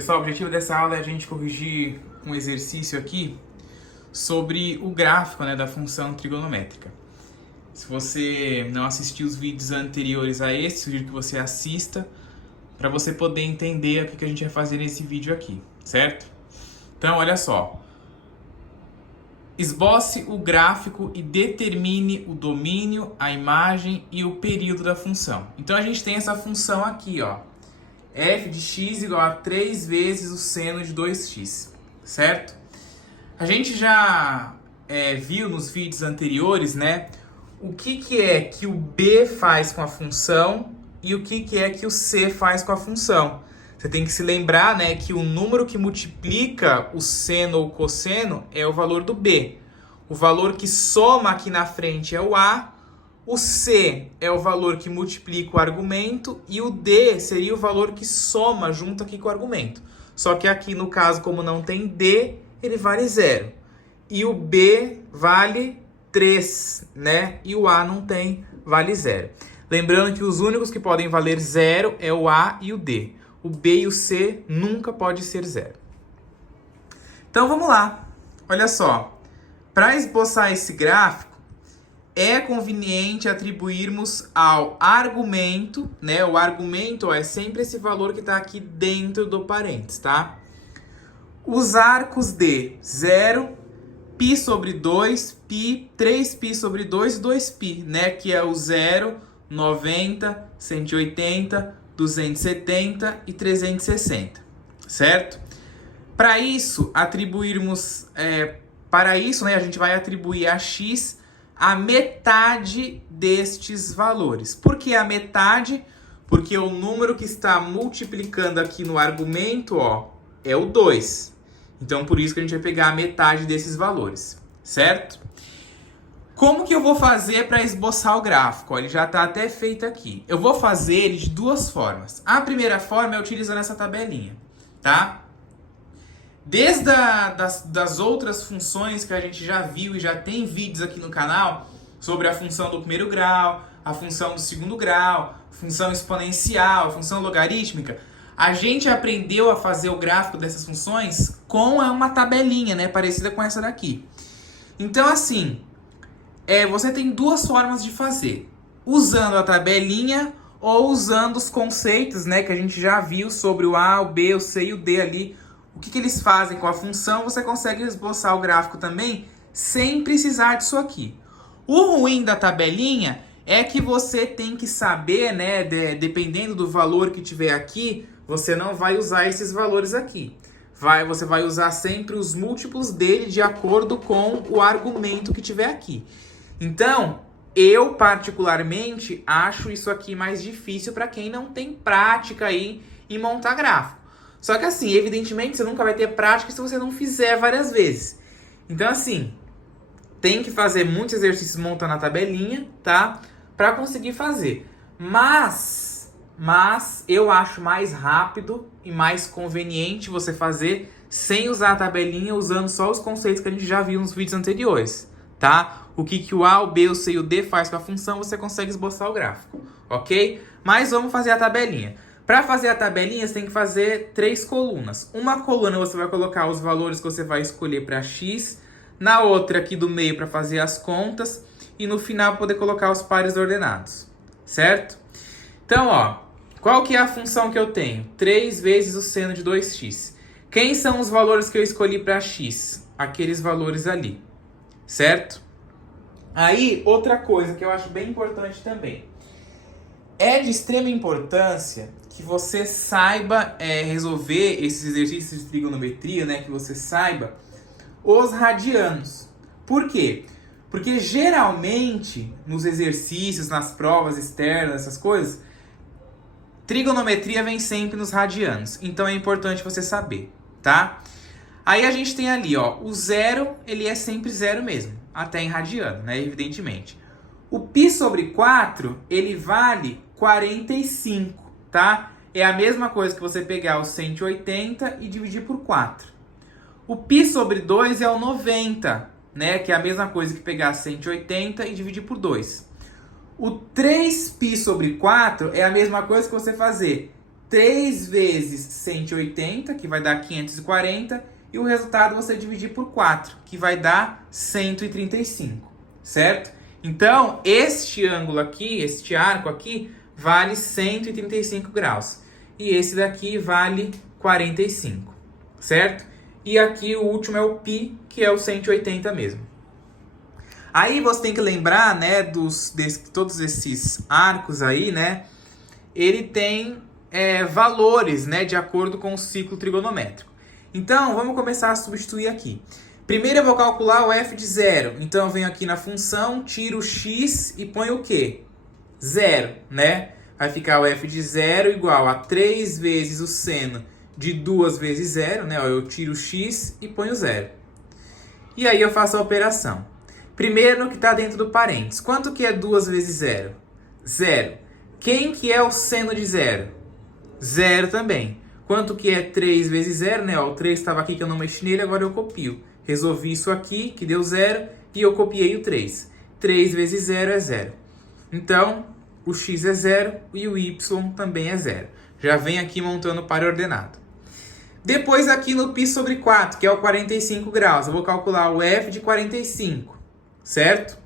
Pessoal, o objetivo dessa aula é a gente corrigir um exercício aqui sobre o gráfico, da função trigonométrica. Se você não assistiu os vídeos anteriores a esse, sugiro que você assista para você poder entender o que a gente vai fazer nesse vídeo aqui, certo? Então, olha só. Esboce o gráfico e determine o domínio, a imagem e o período da função. Então, a gente tem essa função aqui, ó. F de x igual a 3 vezes o seno de 2x, certo? A gente já viu nos vídeos anteriores, o que é que o b faz com a função e o que é que o c faz com a função. Você tem que se lembrar, que o número que multiplica o seno ou cosseno é o valor do b. O valor que soma aqui na frente é o a. O c é o valor que multiplica o argumento e o d seria o valor que soma junto aqui com o argumento. Só que aqui, no caso, como não tem d, ele vale 0. E o b vale 3, E o a não tem, vale 0. Lembrando que os únicos que podem valer 0 é o a e o d. O b e o c nunca pode ser 0. Então, vamos lá. Olha só. Para esboçar esse gráfico, é conveniente atribuirmos ao argumento, O argumento é sempre esse valor que está aqui dentro do parênteses, tá? Os arcos de 0, π sobre 2, π, 3π sobre 2 e 2π, Que é o 0, 90, 180, 270 e 360, certo? Para isso, a gente vai atribuir a x a metade destes valores. Por que a metade? Porque o número que está multiplicando aqui no argumento, é o 2. Então, por isso que a gente vai pegar a metade desses valores, certo? Como que eu vou fazer para esboçar o gráfico? Ele já está até feito aqui. Eu vou fazer ele de duas formas. A primeira forma é utilizando essa tabelinha, tá? Desde das outras funções que a gente já viu e já tem vídeos aqui no canal sobre a função do primeiro grau, a função do segundo grau, função exponencial, a função logarítmica, a gente aprendeu a fazer o gráfico dessas funções com uma tabelinha, parecida com essa daqui. Então, assim, você tem duas formas de fazer. Usando a tabelinha ou usando os conceitos, que a gente já viu sobre o a, o b, o c e o d ali. O que eles fazem com a função, você consegue esboçar o gráfico também sem precisar disso aqui. O ruim da tabelinha é que você tem que saber, dependendo do valor que tiver aqui, você não vai usar esses valores aqui. Você vai usar sempre os múltiplos dele de acordo com o argumento que tiver aqui. Então, eu particularmente acho isso aqui mais difícil para quem não tem prática aí em montar gráfico. Só que assim, evidentemente, você nunca vai ter prática se você não fizer várias vezes. Então assim, tem que fazer muitos exercícios montando a tabelinha, tá? Para conseguir fazer. Mas eu acho mais rápido e mais conveniente você fazer sem usar a tabelinha, usando só os conceitos que a gente já viu nos vídeos anteriores, tá? O que o a, o b, o c e o d faz com a função, você consegue esboçar o gráfico, ok? Mas vamos fazer a tabelinha. Para fazer a tabelinha, você tem que fazer 3 colunas. Uma coluna você vai colocar os valores que você vai escolher para x, na outra aqui do meio para fazer as contas e no final poder colocar os pares ordenados, certo? Então, qual que é a função que eu tenho? 3 vezes o seno de 2x. Quem são os valores que eu escolhi para x? Aqueles valores ali, certo? Aí, outra coisa que eu acho bem importante também. É de extrema importância que você saiba resolver esses exercícios de trigonometria, que você saiba os radianos. Por quê? Porque geralmente nos exercícios, nas provas externas, essas coisas, trigonometria vem sempre nos radianos. Então é importante você saber, tá? Aí a gente tem ali, o 0, ele é sempre 0 mesmo, até em radiano, evidentemente. O π sobre 4, ele vale 45, tá? É a mesma coisa que você pegar o 180 e dividir por 4. O π sobre 2 é o 90, Que é a mesma coisa que pegar 180 e dividir por 2. O 3π sobre 4 é a mesma coisa que você fazer 3 vezes 180, que vai dar 540, e o resultado você dividir por 4, que vai dar 135, certo? Então, este ângulo aqui, este arco aqui, vale 135 graus. E esse daqui vale 45, certo? E aqui o último é o π, que é o 180 mesmo. Aí você tem que lembrar, né, todos esses arcos aí, né, ele tem valores, né, de acordo com o ciclo trigonométrico. Então, vamos começar a substituir aqui. Primeiro eu vou calcular o f de 0. Então, eu venho aqui na função, tiro o x e ponho o quê? 0, né? Vai ficar o f de 0 igual a 3 vezes o seno de 2 vezes 0, né? Eu tiro o x e ponho 0. E aí eu faço a operação. Primeiro no que está dentro do parênteses. Quanto que é 2 vezes 0? 0. Quem que é o seno de 0? 0 também. Quanto que é 3 vezes 0, né? Ó, o 3 estava aqui que eu não mexi nele, agora eu copio. Resolvi isso aqui, que deu 0, e eu copiei o 3. 3 vezes 0 é 0. Então, o x é 0 e o y também é 0. Já vem aqui montando o par ordenado. Depois aqui no π sobre 4, que é o 45 graus, eu vou calcular o f de 45, certo?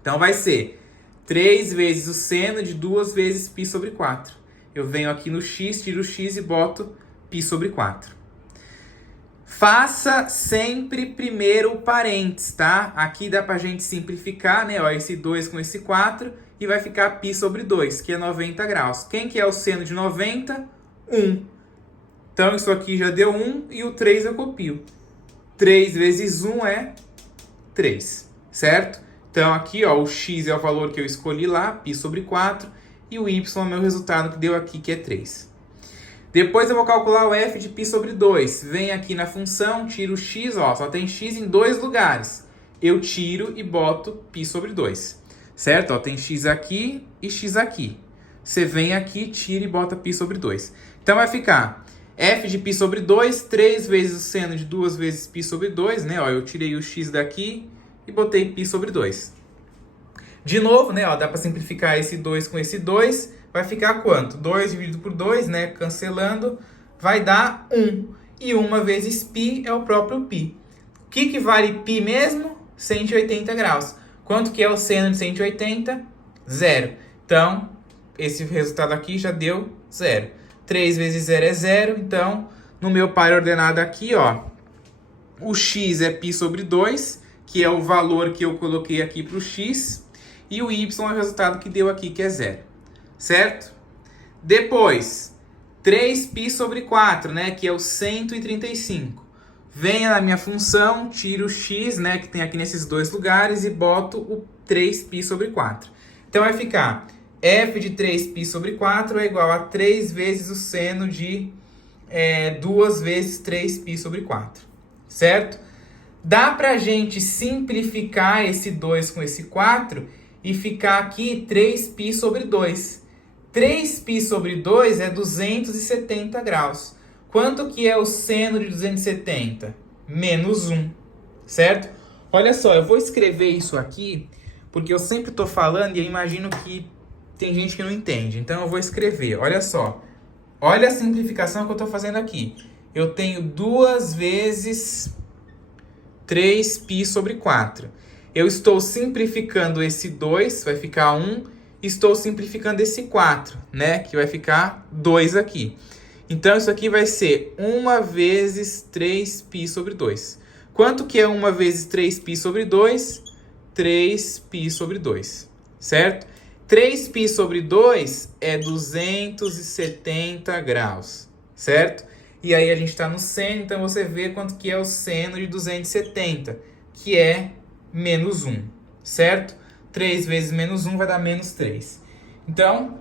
Então vai ser 3 vezes o seno de 2 vezes π sobre 4. Eu venho aqui no x, tiro o x e boto π sobre 4. Faça sempre primeiro o parênteses, tá? Aqui dá pra gente simplificar, né? Ó, esse 2 com esse 4 e vai ficar π sobre 2, que é 90 graus. Quem que é o seno de 90? 1. Então, isso aqui já deu 1 e o 3 eu copio. 3 vezes 1 é 3, certo? Então, aqui, ó, o x é o valor que eu escolhi lá, π sobre 4, e o y é o meu resultado que deu aqui, que é 3. Depois eu vou calcular o f de π sobre 2. Venho aqui na função, tiro o x, ó, só tem x em 2 lugares. Eu tiro e boto π sobre 2, certo? Ó, tem x aqui e x aqui. Você vem aqui, tira e bota π sobre 2. Então vai ficar f de π sobre 2, 3 vezes o seno de 2 vezes π sobre 2, né? Ó, eu tirei o x daqui e botei π sobre 2. De novo, né? Ó, dá para simplificar esse 2 com esse 2. Vai ficar quanto? 2 dividido por 2, né? Cancelando, vai dar 1. E 1 vezes π é o próprio π. O que vale π mesmo? 180 graus. Quanto que é o seno de 180? 0. Então, esse resultado aqui já deu 0. 3 vezes 0 é 0. Então, no meu par ordenado aqui, ó, o x é π sobre 2, que é o valor que eu coloquei aqui para o x. E o y é o resultado que deu aqui, que é 0. Certo? Depois, 3π sobre 4, né, que é o 135. Venha na minha função, tiro o x, né, que tem aqui nesses dois lugares, e boto o 3π sobre 4. Então, vai ficar f de 3π sobre 4 é igual a 3 vezes o seno de 2 vezes 3π sobre 4. Certo? Dá pra gente simplificar esse 2 com esse 4 e ficar aqui 3π sobre 2. 3π sobre 2 é 270 graus. Quanto que é o seno de 270? Menos 1, certo? Olha só, eu vou escrever isso aqui, porque eu sempre estou falando e eu imagino que tem gente que não entende. Então eu vou escrever, olha só. Olha a simplificação que eu estou fazendo aqui. Eu tenho 2 vezes 3π sobre 4. Eu estou simplificando esse 2, vai ficar 1. Estou simplificando esse 4, né? Que vai ficar 2 aqui. Então, isso aqui vai ser 1 vezes 3π sobre 2. Quanto que é 1 vezes 3π sobre 2? 3π sobre 2, certo? 3π sobre 2 é 270 graus, certo? E aí a gente está no seno, então você vê quanto que é o seno de 270, que é menos 1, certo? 3 vezes menos 1 vai dar menos 3. Então,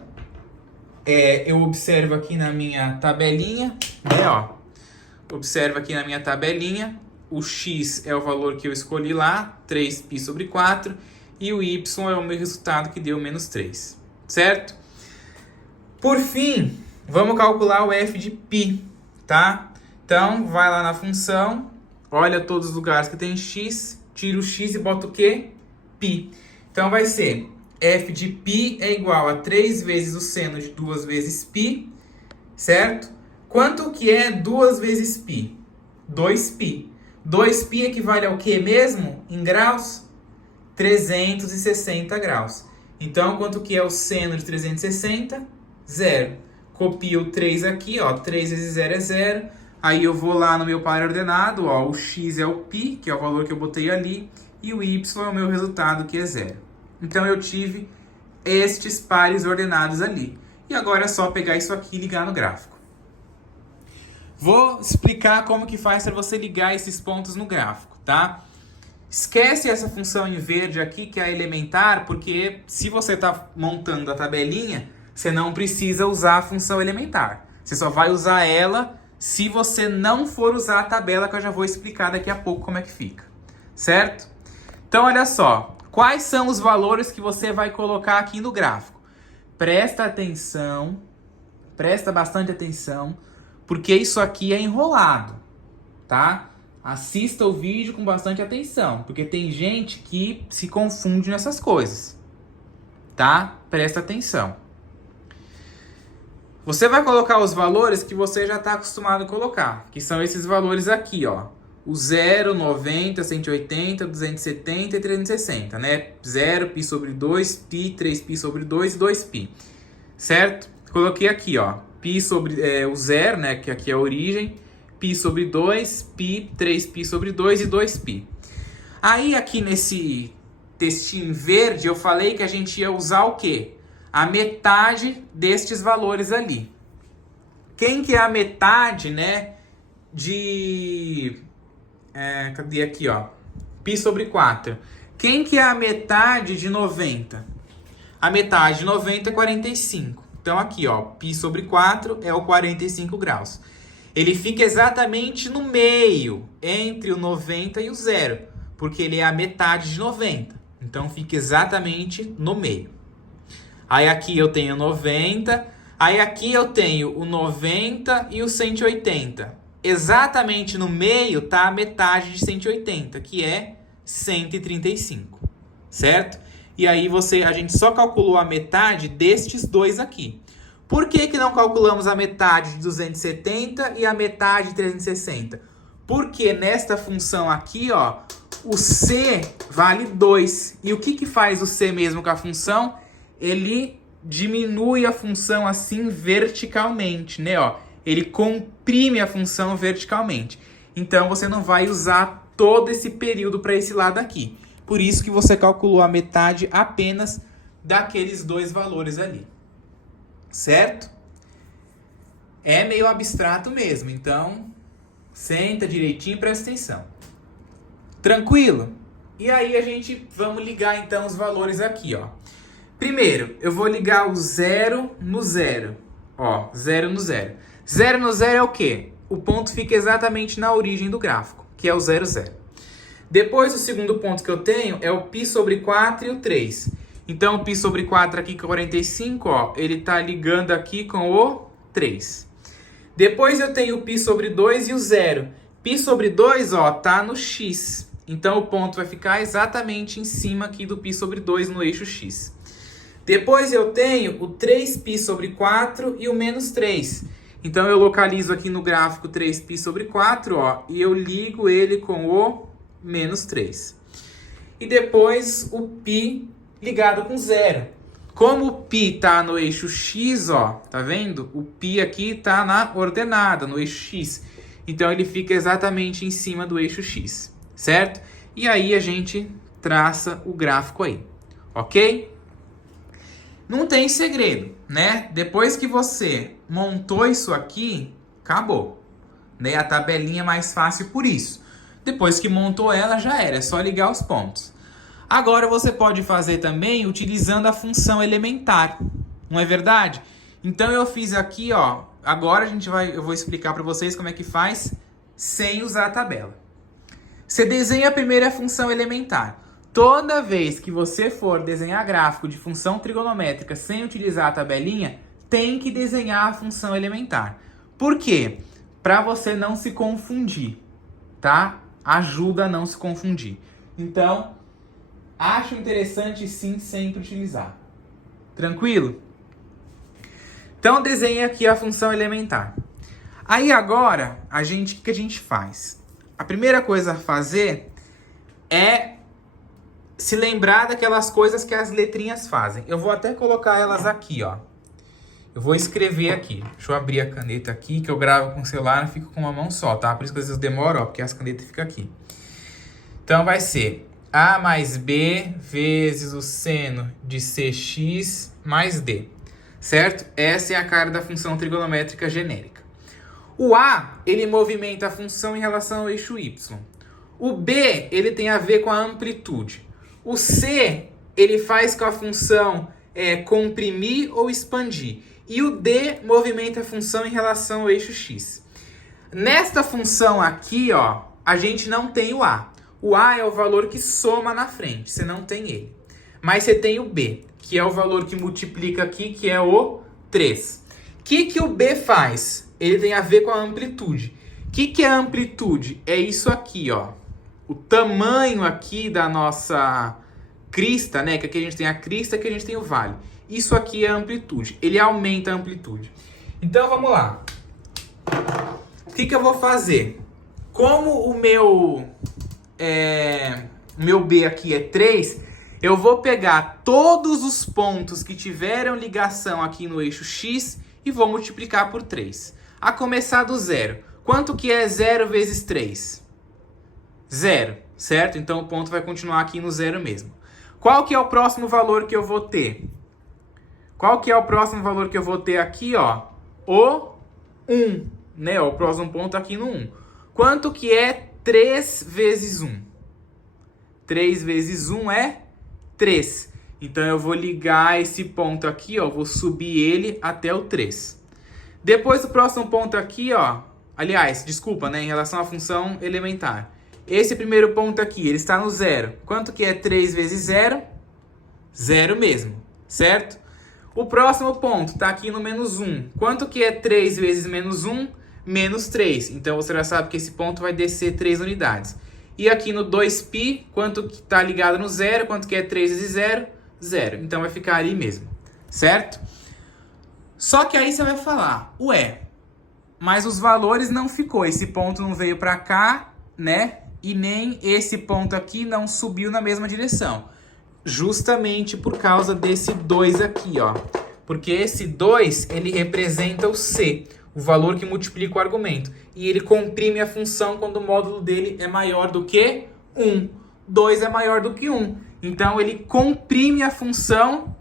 eu observo aqui na minha tabelinha, né, ó. Observo aqui na minha tabelinha, o x é o valor que eu escolhi lá, 3π sobre 4, e o y é o meu resultado que deu menos 3, certo? Por fim, vamos calcular o f de π, tá? Então, vai lá na função, olha todos os lugares que tem x, tira o x e bota o quê? Π. Então, vai ser f de π é igual a 3 vezes o seno de 2 vezes π, certo? Quanto que é 2 vezes π? 2π. 2π equivale ao que mesmo em graus? 360 graus. Então, quanto que é o seno de 360? 0. Copio o 3 aqui, ó. 3 vezes 0 é 0. Aí eu vou lá no meu par ordenado, ó. O x é o π, que é o valor que eu botei ali. E o y é o meu resultado, que é 0. Então, eu tive estes pares ordenados ali. E agora é só pegar isso aqui e ligar no gráfico. Vou explicar como que faz para você ligar esses pontos no gráfico, tá? Esquece essa função em verde aqui, que é a elementar, porque se você está montando a tabelinha, você não precisa usar a função elementar. Você só vai usar ela se você não for usar a tabela, que eu já vou explicar daqui a pouco como é que fica. Certo? Então, olha só. Quais são os valores que você vai colocar aqui no gráfico? Presta atenção, presta bastante atenção, porque isso aqui é enrolado, tá? Assista o vídeo com bastante atenção, porque tem gente que se confunde nessas coisas, tá? Presta atenção. Você vai colocar os valores que você já está acostumado a colocar, que são esses valores aqui, ó. O 0, 90, 180, 270 e 360, né? 0, π sobre 2, π, 3π sobre 2 e 2π, certo? Coloquei aqui, ó, π sobre o 0, né? Que aqui é a origem. π sobre 2, π, 3π sobre 2 e 2π. Aí aqui nesse textinho verde eu falei que a gente ia usar o quê? A metade destes valores ali. Quem que é a metade, né, de... cadê aqui, ó? π sobre 4. Quem que é a metade de 90? A metade de 90 é 45. Então aqui, ó, π sobre 4 é o 45 graus. Ele fica exatamente no meio, entre o 90 e o 0, porque ele é a metade de 90. Então, fica exatamente no meio. Aí aqui eu tenho 90, aí aqui eu tenho o 90 e o 180. Exatamente no meio está a metade de 180, que é 135, certo? E aí a gente só calculou a metade destes dois aqui. Por que que não calculamos a metade de 270 e a metade de 360? Porque nesta função aqui, ó, o c vale 2. E o que que faz o c mesmo com a função? Ele diminui a função assim verticalmente, né? Ó, ele comprime a função verticalmente. Então, você não vai usar todo esse período para esse lado aqui. Por isso que você calculou a metade apenas daqueles dois valores ali. Certo? É meio abstrato mesmo, então senta direitinho e presta atenção. Tranquilo? E aí vamos ligar então os valores aqui, ó. Primeiro, eu vou ligar o 0 no 0. Ó, 0 no 0. 0 no 0 é o quê? O ponto fica exatamente na origem do gráfico, que é o 0, 0. Depois, o segundo ponto que eu tenho é o π sobre 4 e o 3. Então, o π sobre 4 aqui com 45, ó, ele tá ligando aqui com o 3. Depois eu tenho o π sobre 2 e o 0. π sobre 2, ó, tá no x. Então, o ponto vai ficar exatamente em cima aqui do π sobre 2 no eixo x. Depois eu tenho o 3π sobre 4 e o menos 3. Então, eu localizo aqui no gráfico 3π sobre 4, ó, e eu ligo ele com o menos 3. E depois o π ligado com 0. Como o π está no eixo x, ó, tá vendo? O π aqui está na ordenada, no eixo x. Então, ele fica exatamente em cima do eixo x, certo? E aí, a gente traça o gráfico aí, ok? Não tem segredo, né? Depois que você montou isso aqui, acabou. Né? A tabelinha é mais fácil por isso. Depois que montou ela, já era. É só ligar os pontos. Agora você pode fazer também utilizando a função elementar. Não é verdade? Então eu fiz aqui, ó. Agora eu vou explicar para vocês como é que faz sem usar a tabela. Você desenha primeiro a função elementar. Toda vez que você for desenhar gráfico de função trigonométrica sem utilizar a tabelinha, tem que desenhar a função elementar. Por quê? Para você não se confundir, tá? Ajuda a não se confundir. Então, acho interessante sim sempre utilizar. Tranquilo? Então, desenhei aqui a função elementar. Aí agora, o que a gente faz? A primeira coisa a fazer é se lembrar daquelas coisas que as letrinhas fazem. Eu vou até colocar elas aqui, ó. Eu vou escrever aqui. Deixa eu abrir a caneta aqui, que eu gravo com o celular e fico com uma mão só, tá? Por isso que às vezes demora, ó, porque as canetas ficam aqui. Então vai ser A mais B vezes o seno de CX mais D. Certo? Essa é a cara da função trigonométrica genérica. O A, ele movimenta a função em relação ao eixo Y. O B, ele tem a ver com a amplitude. O C, ele faz com a função comprimir ou expandir. E o D movimenta a função em relação ao eixo X. Nesta função aqui, ó, a gente não tem o A. O A é o valor que soma na frente, você não tem ele. Mas você tem o B, que é o valor que multiplica aqui, que é o 3. O que o B faz? Ele tem a ver com a amplitude. O que é a amplitude? É isso aqui, ó. O tamanho aqui da nossa crista, né? Que aqui a gente tem a crista, aqui a gente tem o vale. Isso aqui é a amplitude. Ele aumenta a amplitude. Então, vamos lá. O que eu vou fazer? Como o meu B aqui é 3, eu vou pegar todos os pontos que tiveram ligação aqui no eixo X e vou multiplicar por 3. A começar do zero. Quanto que é 0 vezes 3? 0, certo? Então, o ponto vai continuar aqui no zero mesmo. Qual que é o próximo valor que eu vou ter? Qual que é o próximo valor que eu vou ter aqui, ó? O 1, né? O próximo ponto aqui no 1. Quanto que é 3 vezes 1? 3 vezes 1 é 3. Então, eu vou ligar esse ponto aqui, ó. Vou subir ele até o 3. Depois, o próximo ponto aqui, ó. Aliás, desculpa, né? Em relação à função elementar. Esse primeiro ponto aqui, ele está no zero. Quanto que é 3 vezes 0? 0 mesmo, certo? O próximo ponto está aqui no menos 1. Quanto que é 3 vezes menos 1? Menos 3. Então, você já sabe que esse ponto vai descer 3 unidades. E aqui no 2π, quanto que está ligado no zero? Quanto que é 3 vezes 0? 0. Então, vai ficar ali mesmo, certo? Só que aí você vai falar, ué, mas os valores não ficou. Esse ponto não veio para cá, né? E nem esse ponto aqui não subiu na mesma direção. Justamente por causa desse 2 aqui, ó. Porque esse 2, ele representa o C, o valor que multiplica o argumento. E ele comprime a função quando o módulo dele é maior do que 1. 2 é maior do que 1. Então, ele comprime a função,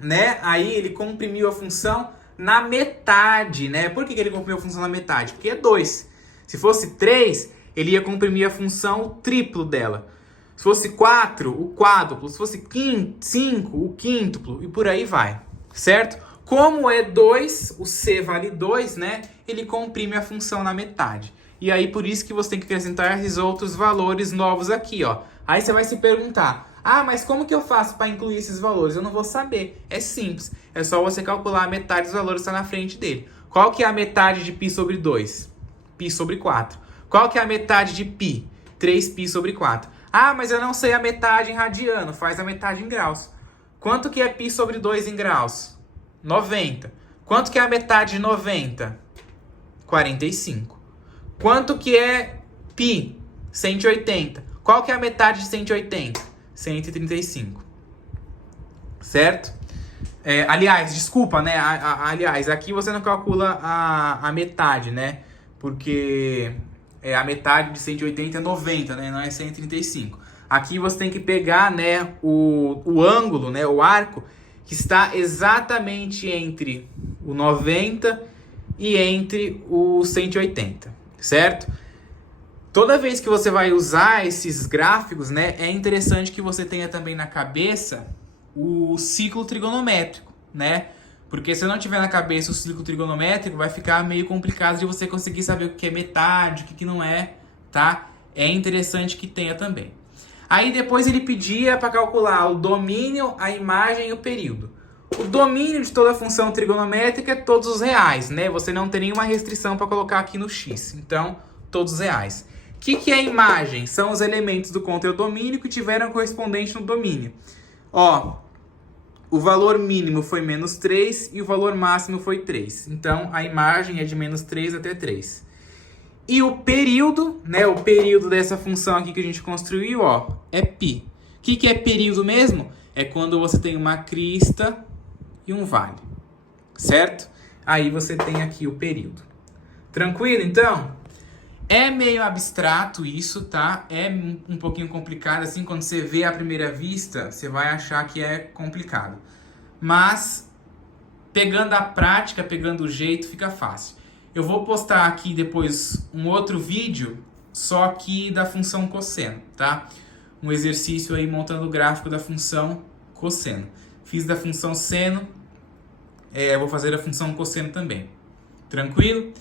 né? Aí, ele comprimiu a função na metade, né? Por que ele comprimiu a função na metade? Porque é 2. Se fosse 3, ele ia comprimir a função o triplo dela. Se fosse 4, o quádruplo. Se fosse 5, o quíntuplo. E por aí vai, certo? Como é 2, o C vale 2, né? Ele comprime a função na metade. E aí, por isso que você tem que acrescentar esses outros valores novos aqui, ó. Aí você vai se perguntar, ah, mas como que eu faço para incluir esses valores? Eu não vou saber. É simples. É só você calcular a metade dos valores que está na frente dele. Qual que é a metade de π sobre 2? Π sobre 4. Qual que é a metade de π? 3π sobre 4. Ah, mas eu não sei a metade em radiano. Faz a metade em graus. Quanto que é π sobre 2 em graus? 90. Quanto que é a metade de 90? 45. Quanto que é π? 180. Qual que é a metade de 180? 135. Certo? Aliás, desculpa, né? Aliás, aqui você não calcula a metade, né? Porque a metade de 180 é 90, né? Não é 135. Aqui você tem que pegar, né, o ângulo, né, o arco, que está exatamente entre o 90 e entre o 180, certo? Toda vez que você vai usar esses gráficos, né, é interessante que você tenha também na cabeça o ciclo trigonométrico, né? Porque se não tiver na cabeça o ciclo trigonométrico, vai ficar meio complicado de você conseguir saber o que é metade, o que não é, tá? É interessante que tenha também. Aí depois ele pedia para calcular o domínio, a imagem e o período. O domínio de toda função trigonométrica é todos os reais, né? Você não tem nenhuma restrição para colocar aqui no x. Então, todos os reais. O que é a imagem? São os elementos do conteúdo domínio que tiveram correspondente no domínio. Ó, o valor mínimo foi menos 3 e o valor máximo foi 3. Então, a imagem é de menos 3 até 3. E o período, né, o período dessa função aqui que a gente construiu, ó, é π. O que é período mesmo? É quando você tem uma crista e um vale, certo? Aí você tem aqui o período. Tranquilo, então? É meio abstrato isso, tá? É um pouquinho complicado, assim, quando você vê à primeira vista, você vai achar que é complicado. Mas, pegando a prática, pegando o jeito, fica fácil. Eu vou postar aqui depois um outro vídeo, só que da função cosseno, tá? Um exercício aí montando o gráfico da função cosseno. Fiz da função seno, vou fazer a função cosseno também. Tranquilo?